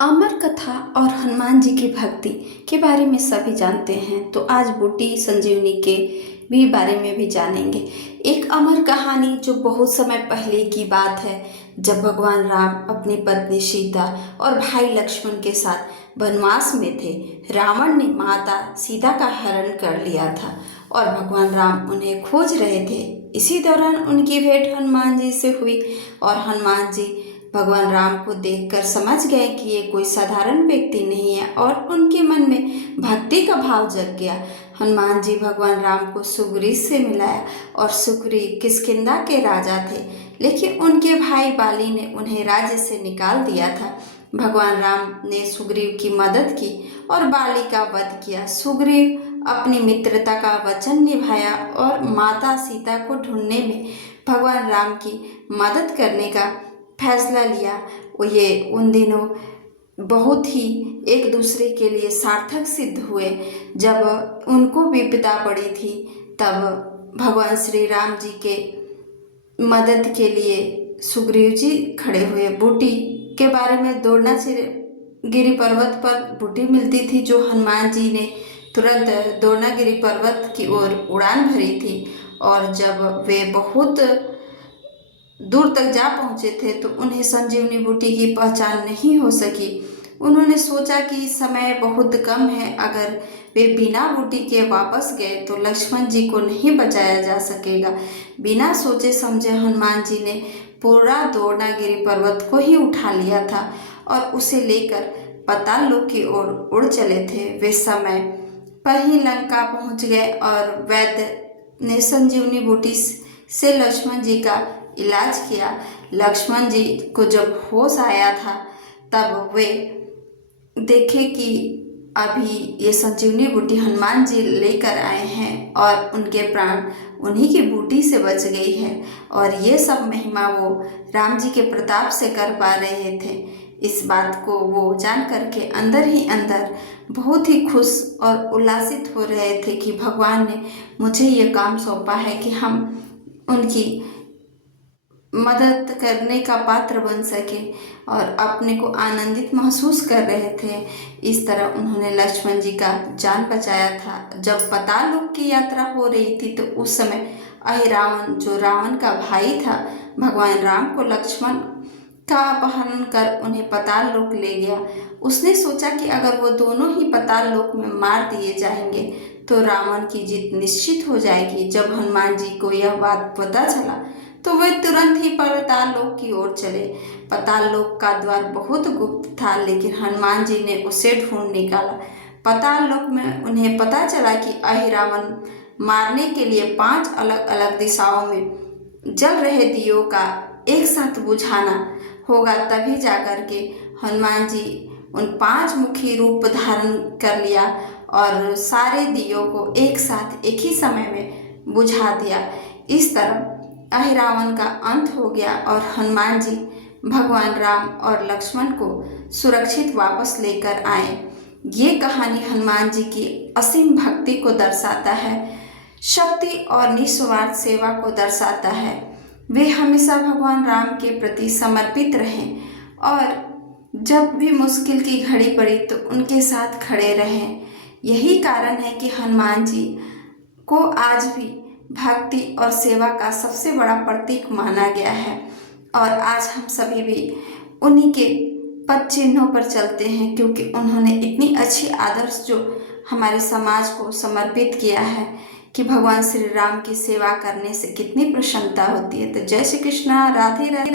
अमर कथा और हनुमान जी की भक्ति के बारे में सभी जानते हैं, तो आज बूटी संजीवनी के भी बारे में भी जानेंगे। एक अमर कहानी जो बहुत समय पहले की बात है, जब भगवान राम अपनी पत्नी सीता और भाई लक्ष्मण के साथ वनवास में थे। रावण ने माता सीता का हरण कर लिया था और भगवान राम उन्हें खोज रहे थे। इसी दौरान उनकी भेंट हनुमान जी से हुई और हनुमान जी भगवान राम को देखकर समझ गए कि ये कोई साधारण व्यक्ति नहीं है और उनके मन में भक्ति का भाव जग गया। हनुमान जी भगवान राम को सुग्रीव से मिलाया और सुग्रीव किष्किंधा के राजा थे, लेकिन उनके भाई बाली ने उन्हें राज्य से निकाल दिया था। भगवान राम ने सुग्रीव की मदद की और बाली का वध किया। सुग्रीव अपनी मित्रता का वचन निभाया और माता सीता को ढूंढने में भगवान राम की मदद करने का फैसला लिया। ये उन दिनों बहुत ही एक दूसरे के लिए सार्थक सिद्ध हुए। जब उनको विपदा पड़ी थी, तब भगवान श्री राम जी के मदद के लिए सुग्रीव जी खड़े हुए। बूटी के बारे में द्रोणागिरी पर्वत पर बूटी मिलती थी, जो हनुमान जी ने तुरंत द्रोणागिरी पर्वत की ओर उड़ान भरी थी। और जब वे बहुत दूर तक जा पहुँचे थे तो उन्हें संजीवनी बूटी की पहचान नहीं हो सकी। उन्होंने सोचा कि समय बहुत कम है, अगर वे बिना बूटी के वापस गए तो लक्ष्मण जी को नहीं बचाया जा सकेगा। बिना सोचे समझे हनुमान जी ने पूरा द्रोणागिरी पर्वत को ही उठा लिया था और उसे लेकर पाताल लोक की ओर उड़ चले थे। वे समय पर ही लंका पहुंच गए और वैद्य ने संजीवनी बूटी से लक्ष्मण जी का इलाज किया। लक्ष्मण जी को जब होश आया था, तब वे देखे कि अभी ये संजीवनी बूटी हनुमान जी लेकर आए हैं और उनके प्राण उन्हीं की बूटी से बच गई है। और ये सब महिमा वो राम जी के प्रताप से कर पा रहे थे। इस बात को वो जान करके अंदर ही अंदर बहुत ही खुश और उल्लासित हो रहे थे कि भगवान ने मुझे ये काम सौंपा है कि हम उनकी मदद करने का पात्र बन सके, और अपने को आनंदित महसूस कर रहे थे। इस तरह उन्होंने लक्ष्मण जी का जान बचाया था। जब पाताल लोक की यात्रा हो रही थी तो उस समय अहिरावण, जो रावण का भाई था, भगवान राम को लक्ष्मण का अपहरण कर उन्हें पाताल लोक ले गया। उसने सोचा कि अगर वो दोनों ही पाताल लोक में मार दिए जाएंगे तो रावण की जीत निश्चित हो जाएगी। जब हनुमान जी को यह बात पता चला तो वे तुरंत ही पाताल लोक की ओर चले। पाताल लोक का द्वार बहुत गुप्त था, लेकिन हनुमान जी ने उसे ढूंढ निकाला। पाताल लोक में उन्हें पता चला कि अहिरावण मारने के लिए 5 अलग अलग दिशाओं में जल रहे दियों का एक साथ बुझाना होगा, तभी जाकर के हनुमान जी उन 5 मुखी रूप धारण कर लिया और सारे दियों को एक साथ एक ही समय में बुझा दिया। इस तरह अहिरावण का अंत हो गया और हनुमान जी भगवान राम और लक्ष्मण को सुरक्षित वापस लेकर आए। ये कहानी हनुमान जी की असीम भक्ति को दर्शाता है, शक्ति और निस्वार्थ सेवा को दर्शाता है। वे हमेशा भगवान राम के प्रति समर्पित रहें और जब भी मुश्किल की घड़ी पड़ी तो उनके साथ खड़े रहें। यही कारण है कि हनुमान जी को आज भी भक्ति और सेवा का सबसे बड़ा प्रतीक माना गया है। और आज हम सभी भी उन्हीं के पद चिन्हों पर चलते हैं, क्योंकि उन्होंने इतनी अच्छी आदर्श जो हमारे समाज को समर्पित किया है कि भगवान श्री राम की सेवा करने से कितनी प्रसन्नता होती है। तो जय श्री कृष्णा, राधे राधे।